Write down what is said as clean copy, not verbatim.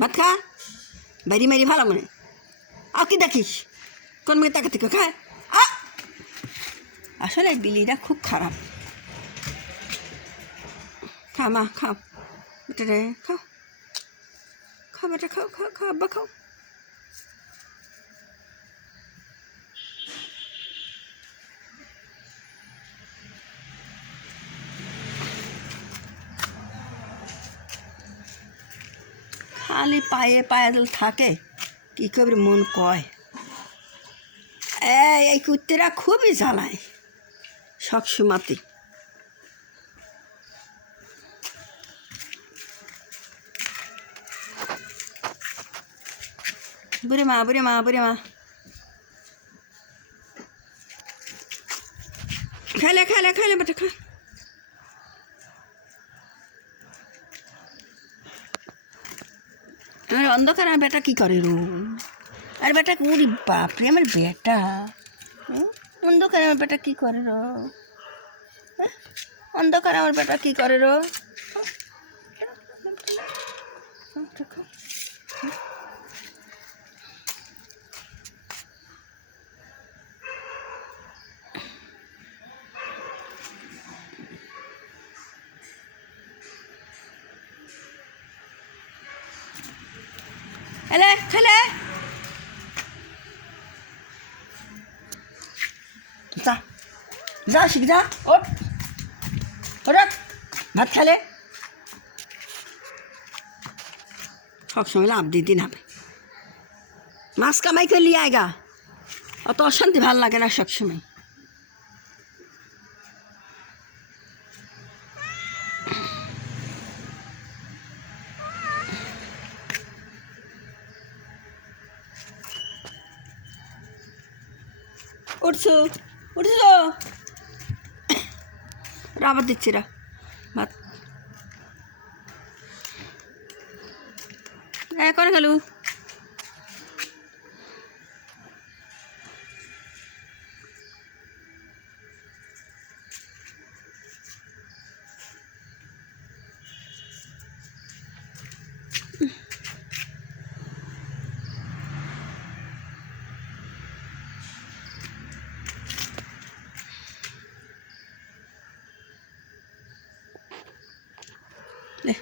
ভাত খা, বাড়ি মারি ভালো মনে। আর কি দেখিস, কোন মেয়ে তাকে থেকে খায়? আসলে বিলিটা খুব খারাপ। খা মা, খাও বেটা রে, খাও খাও বেটা, খাও খাও খাও, আব্বা খাও। খালি পায়ে পায়ে থাকে, কী করবে মন কয়। এই কুত্তেরা খুবই জ্বালায় সবসময়তে। বুড়ে মা, বুড়ে মা, বুড়ে মা, খেলে খেলে খেলে বেটা, খা। আমার অন্ধকার, আমার বেটা কী করে রো? আর বেটা উরি বাপরে, আমার বেটা অন্ধকার, আমার বেটা কী করে রো? অন্ধকার আমার বেটা কী করে রো? খেলে খেলে যা, যা শিখ যা, ওঠ ওঠ, ভাত খেলে সবসময় লাভ দিয়ে দিন হবে। মাছ কামাই করলি আয়গা, অত অশান্তি ভাল লাগে না সবসময়। উঠছো উঠছো, আবার দিচ্ছি রা ভাত করে গেল। লে